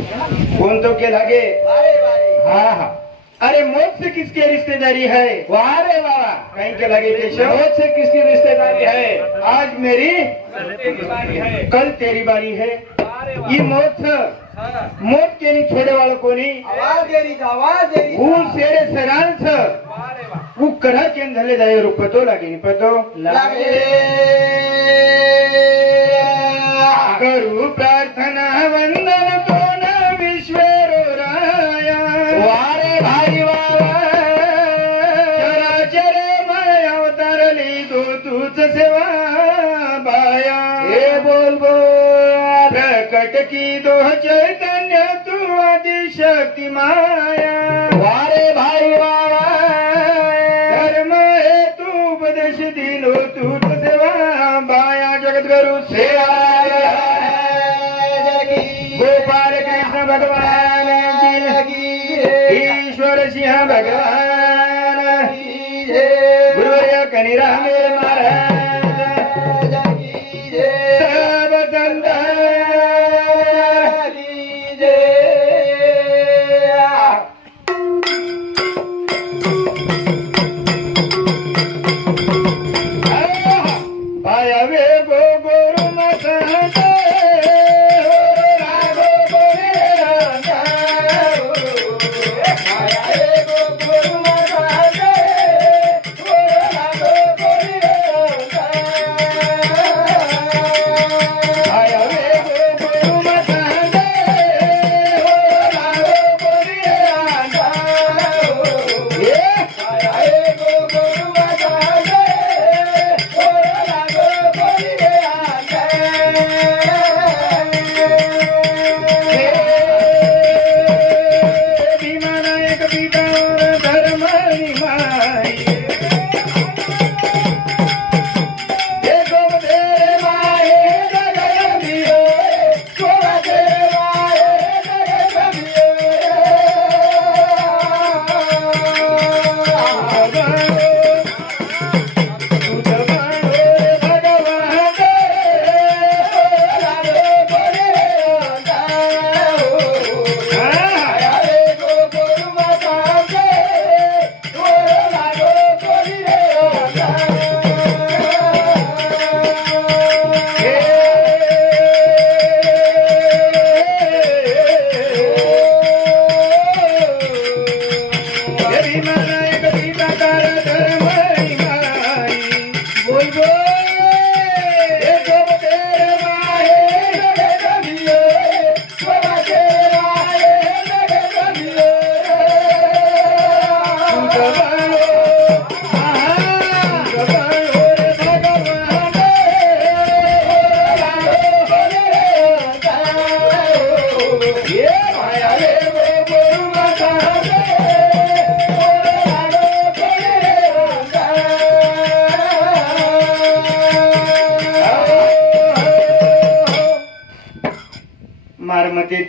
कौन तो के लगे? वारे वारे। हाँ हाँ। अरे मौत से किसकी रिश्तेदारी है? वारे वाला। कहीं के लगे केशव? मौत से किसकी रिश्तेदारी है? आज मेरी कल तेरी बारी है। ये मौत मौत के नहीं छोड़े वालों को नहीं आवाज दे रही वो सेरे सरान छ वो करा के अंधले जाए रूप तो लगे नहीं पतो लगे करू प्रार्थना वंदन तो न विश्वेरो राया वारे भाई वाला चराचर माया अवतार ली दो तूच सेवा बाया हे बोल प्रकट की दो चैतन्य तू आदि शक्ति माया वारे भाई वाला धर्म है तू उपदेश दिलो तू तो सेवा बाया जगत गुरु सेवा गोपाल कृष्ण भगवान की ईश्वर सिंह भगवान गुरुवर्य कनिरा मेरे महाराज सब संत पाया वे गो गुरु मत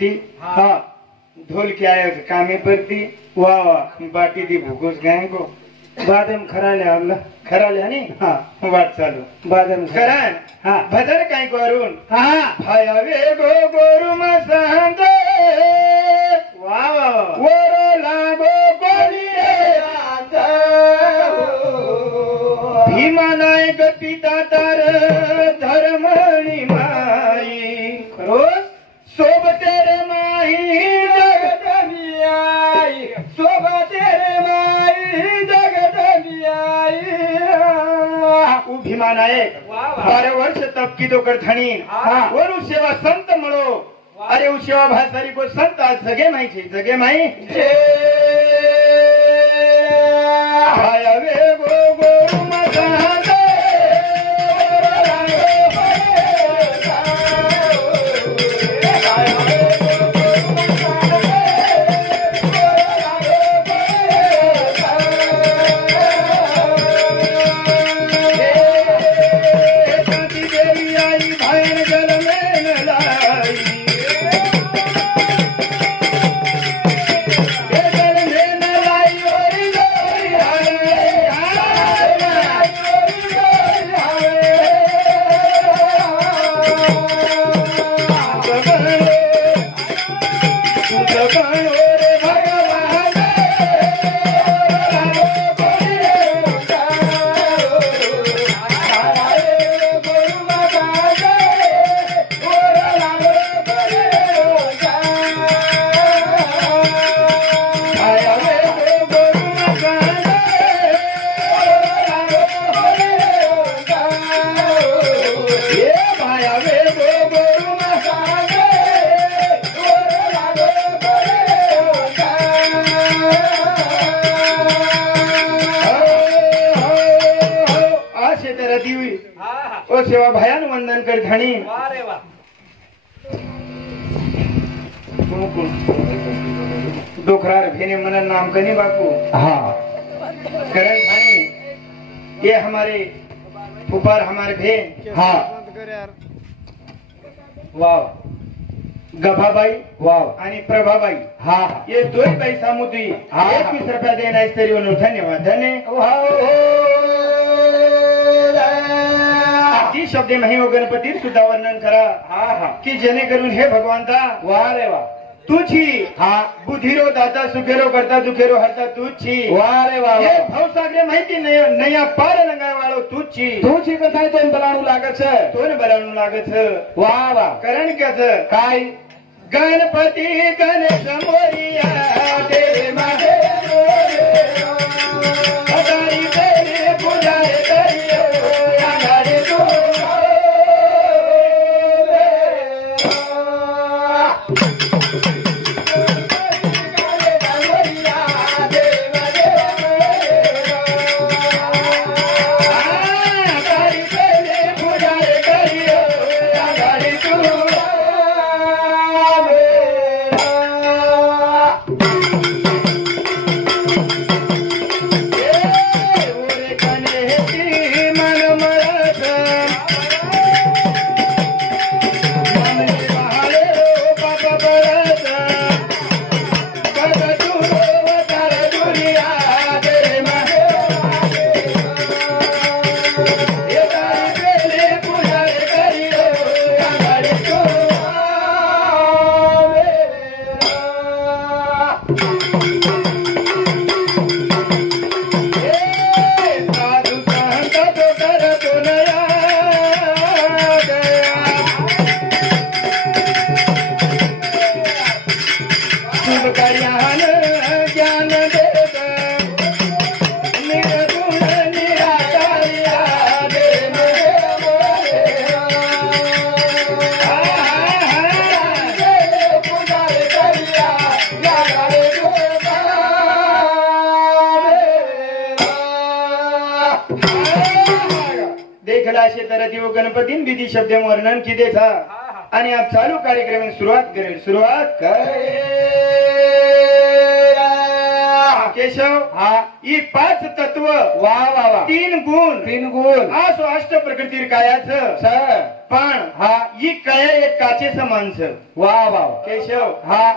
थी हाँ ढोल के आया कामे पर थी वाह वाह बाटी थी भूगोस गाय को बादम खरा ले हमला खरा ले नहीं हाँ बात चालू बादम खरा हाँ भजन काय को अरुण हाँ भाया वे गो गोरु मसंद वाह वाह वरो लागो बोलिए भीमा नायक पिता तर धर्मणी माई खरो सोब तेरे माही जगत मियाई सोब तेरे माही जगत मियाई उ भीमा नायक 12 वर्ष तप की तो करथणी वरु सेवा संत मळो अरे उ सेवा भासारी को संत आज सगे माई छे सगे माई भाया वे गो गो मसा बनो रे भगवान ओ सेवा भयान वंदन कर धाणी डोखरार भेने मनन नाम कनी बापू हाँ करण धाणी ये हमारे फुफार हमारे भेन हाँ वाव गभाबाई वाव आणि प्रभाबाई हाँ ये दोन बाई सामुद्री हा. 21 रुपया देणार तरी धन्यवाद धन्य ती शब्दे मही गणपती सुद्धा वर्णन करा हा की जेणेकरून हे भगवंता वा रे वा तुझी हा बुधिरो दाता सुखेरो करता दुखेरो हरता तुझी वा रे वा हे भावसागरे माहिती नया पार लंगा वाळो तुझी तुझी कथाय तो बलाणू लागत છે तोन बलाणू लागत वा वा कारण क्याच काय गणपती गणेश मोरिया देव मागे हजारी देवी पुजारे करियो अंगारे तू गणपतीन विधी शब्द वर्णन किती था आणि आप चालू कार्यक्रम सुरुवात करेल सुरुवात केशव हा ही 5 तत्व वा वा वा 3 गुण 3 गुण असो अष्ट प्रकृती कायाचं सर पण हा ही काया एक काचे समानच वा वा केशव हा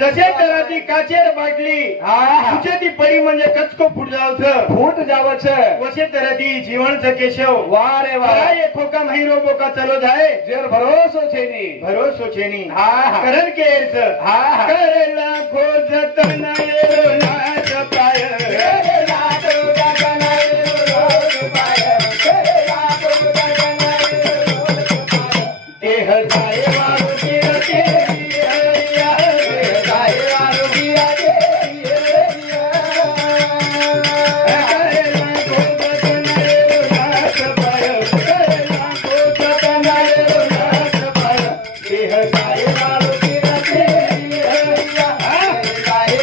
जसे तर ती काचेर बाटली हा तुझे ती पडी म्हणजे कचको फुट जावचं फूट जावं છે वसे तर ती जीवनचं केशव वा रे वा काय एक खोका महिरो बोका चलो जाए जेर भरोસો છે ની भरोसो छेनी हा हा करण केरच हा हा करेला खोजत नाय नाच पाय करेला खोजत नाय रोज पाय करेला खोजत नाय रोज पाय देह जाय वारू किरते हरिया देह जाय वारू किरते हरिया करेला खोजत नाय नाच पाय करेला खोजत नाय नाच पाय देह जाय वारू किरते हरिया जाय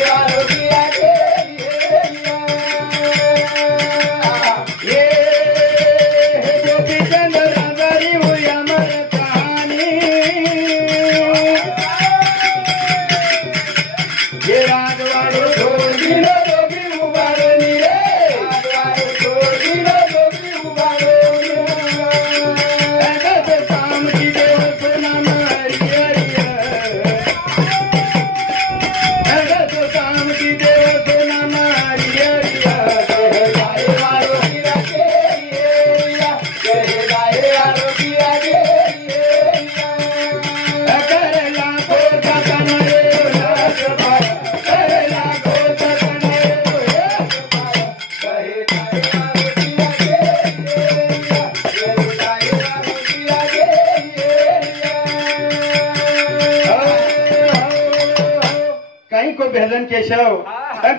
को भजन केशव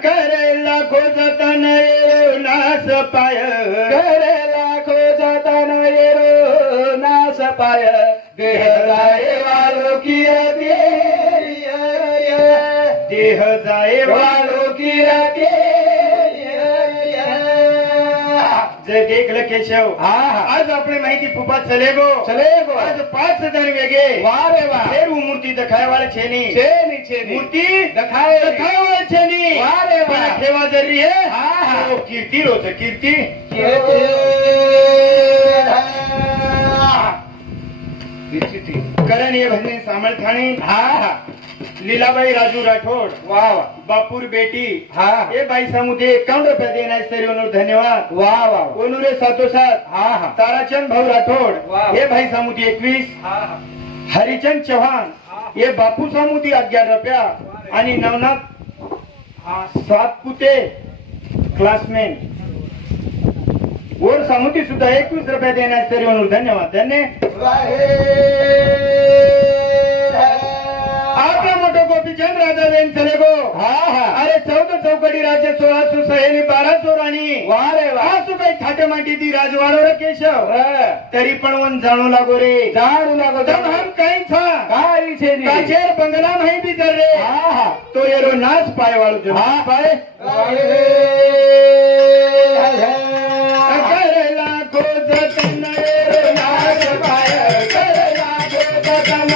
करे लाखो जतन येरो नास पाय करे लाखो जतन येरो नास पाय देह जाए वालो की देह जाए वालो की जे देखलं केशव आज आपली माहिती फुफा चलेगो आज 5 जण वेगे वारे वा फेर मूर्ति दिखाए वाले छेनी मूर्ति दिखाए वाले छेनी वारे वा ठेवा जरी है तो कीर्ती रोज कीर्ती करण ये भजन सामल थाणी लीलाबाई राजू राठोड वाह वाह बापूर बेटी हाँ ये बाई सामुदे 51 रुपये देना है सर धन्यवाद वाह वाह ओनुरे सातोसात हाँ ताराचंद भाऊ राठोड वाह. ये भाई सामुदी 21 हरिचंद चव्हाण ये बापू सामुदी 11 रुपया आणि नवनाथ सातपुते क्लासमेट वर सामुदी सुद्धा 21 रुपये देना है सर धन्यवाद आपला मोठो गोपीचंद राजा वेन चले गो अरे 14 चौकडी राज्य 1600 सहेली 1200 राणी वारे वा असं काही थाटे माटी ती राजवाडो रे केशव तरी पण वन जाणू लागो रे जाणू लागो तब हम कहीं था काय छे नी काचेर बंगला नहीं भी कर रे तो ये रो नाच पाए वालो जो पाए करेला को जतन ये रो नाच पाए करेला को जतन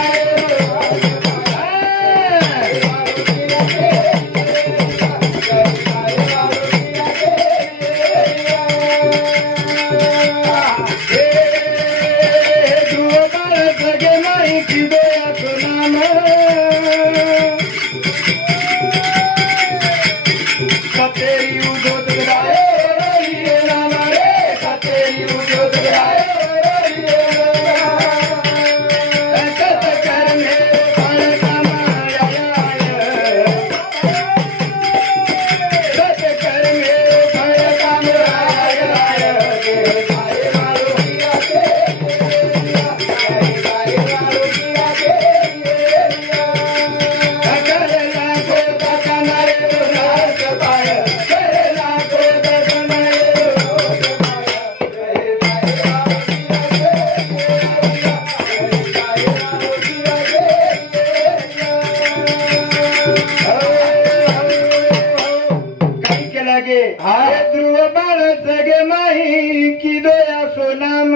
ध्रुव बाळ जगे माही की दोया सोनाम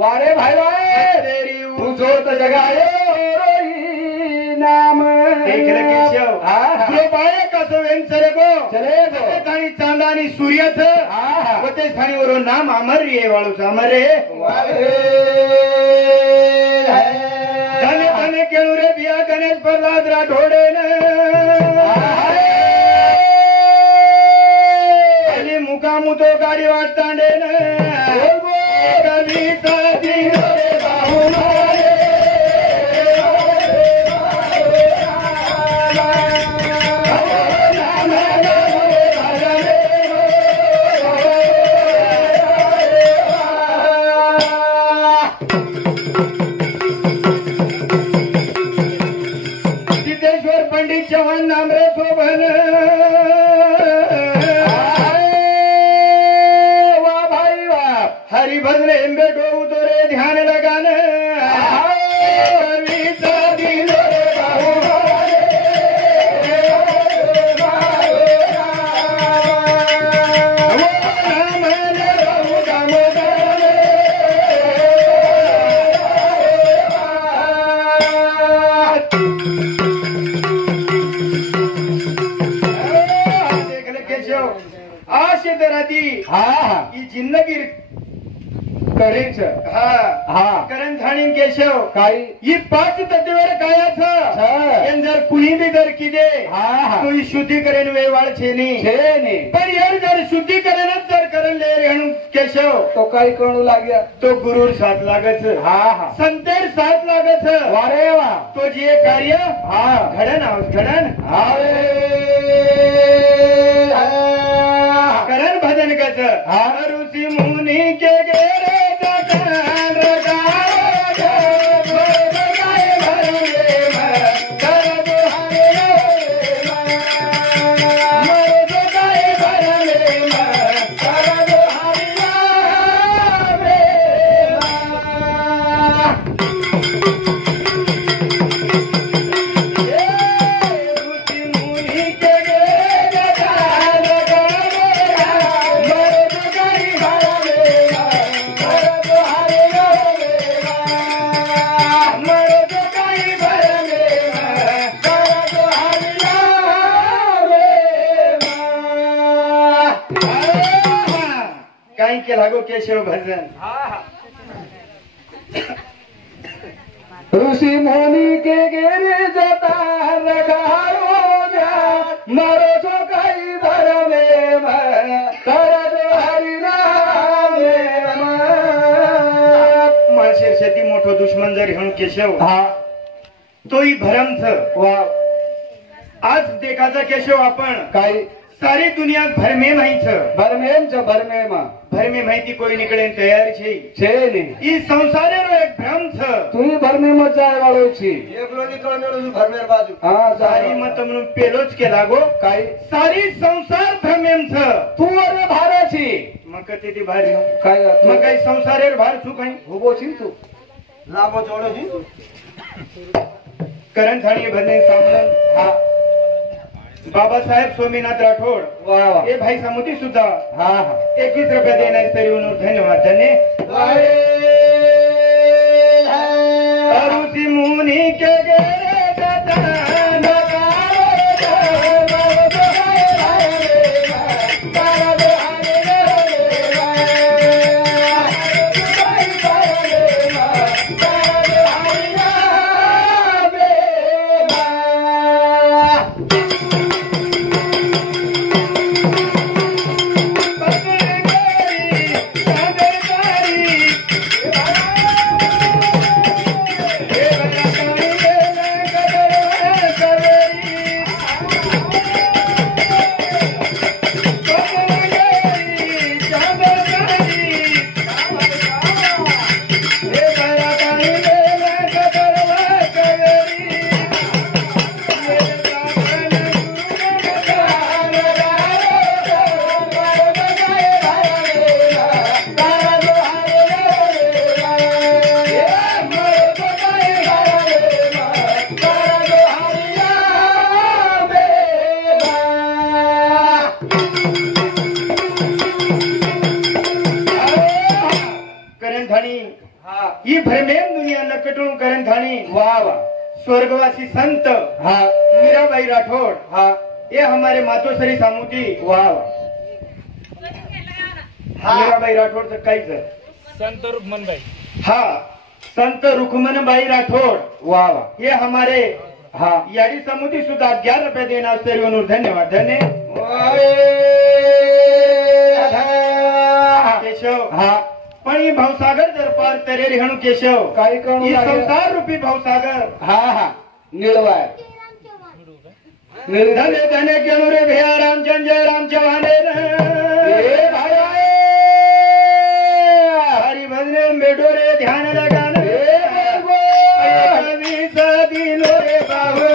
वारे भाई तेरी उजोत जगायो नाम देखलं केशव ध्रुव बाळ कसं वेन चले गो थाणी चांदा आणि सूर्यच ते थाणी वरून नाम अमर रे वाळूच अमर रे धने धने केळू रे बिया गणेश प्रल्हाद राठोडे मुकामू तो गाडी वाटतांडे कविता दिन रे बाहू मारे सिद्धेश्वर पंडित चव्हाण नामरे शोभन हरि भजन एम्बे डोऊ तो रे ध्यान लगान कविता दिन रे बाहू केशव आशे दराती ही जिंदगी करेच करण थाणीन केशव काही ही 5 तत्वेर कायाच जर कुणी बी जर किदे तो ही शुद्धीकरण वेवाळ छेनी पण यार जर शुद्धीकरणच जर करण ले रेणू केशव तो काही कळू लाग्या तो गुरुर साथ लागच संतेर साथ लागच वारे वा तो जे कार्य घडन घडन करण भजन कच ऋषी मुनी के गेरे के लागो केशव भजन ऋषि मुनि के गिरी जता रखारो मारो तो कई धर्मे कर हरि नाम माणसे शेती मोठो दुश्मन जर म्हणून केशव हा तोही भरम थ वा आज देखाचा केशव आपण काही सारी दुनिया भरमे माहित भरमेम च भरमेम भरमे माहिती कोई निकळे तैयार છે છે ને ઈ સંસારેનો એક ભ્રમ છે તું ભરમેમ જાય વાળો છી એકલો નીકળનેલો છું ભરમેર બાજુ હા સારી માં તમને પેલો જ કે લાગો काही सारी संसार भ्रमेम છે तू अरे भारे છી मकतीती भारी काही मग काही संसारेर भार છું કઈ ઉભો છી તું લાંબો ચોળો છી करण थाणी भजन सामरण हा बाबासाहेब स्वामीनाथ राठोड वा वा हे भाई सामुती सुद्धा हा हा 21 रुपये देण्यास तरी म्हणून धन्यवाद धन्य ऋषी मुनी के गेरे जाता ही भ्रमेम दुनिया नकटून करण धाणी वा वा स्वर्गवासी संत हा मीराबाई राठौड़ हा ये हमारे मातोश्री सामुती वा वा मीराबाई राठौड़ तर काहीच संत रुक्मनबाई हा संत रुक्मनबाई राठौड़ वा वा ये हमारे हा याडी समुती सुद्धा 11 रुपये देणार तरी म्हणून धन्यवाद धन्य केशव हा पण ही भावसागर जर पार तरे रेहणू केशव काही करू ही लागेल. संसार रूपी भावसागर हा हा निळवाय धन धन केणू रे भैया रामचंद्र जय राम चव्हाणे ए भाई हरि भजने बेडो रे ध्यान लगान कवी सदिनो रे बाहु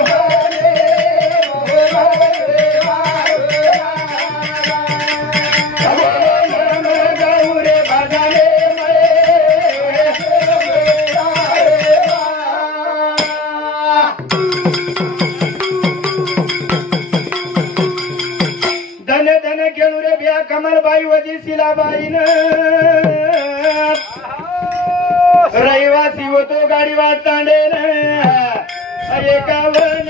कमलबाई वजी शिलाबाई रहिवासी होतो गाडी वाट तांडे एकावन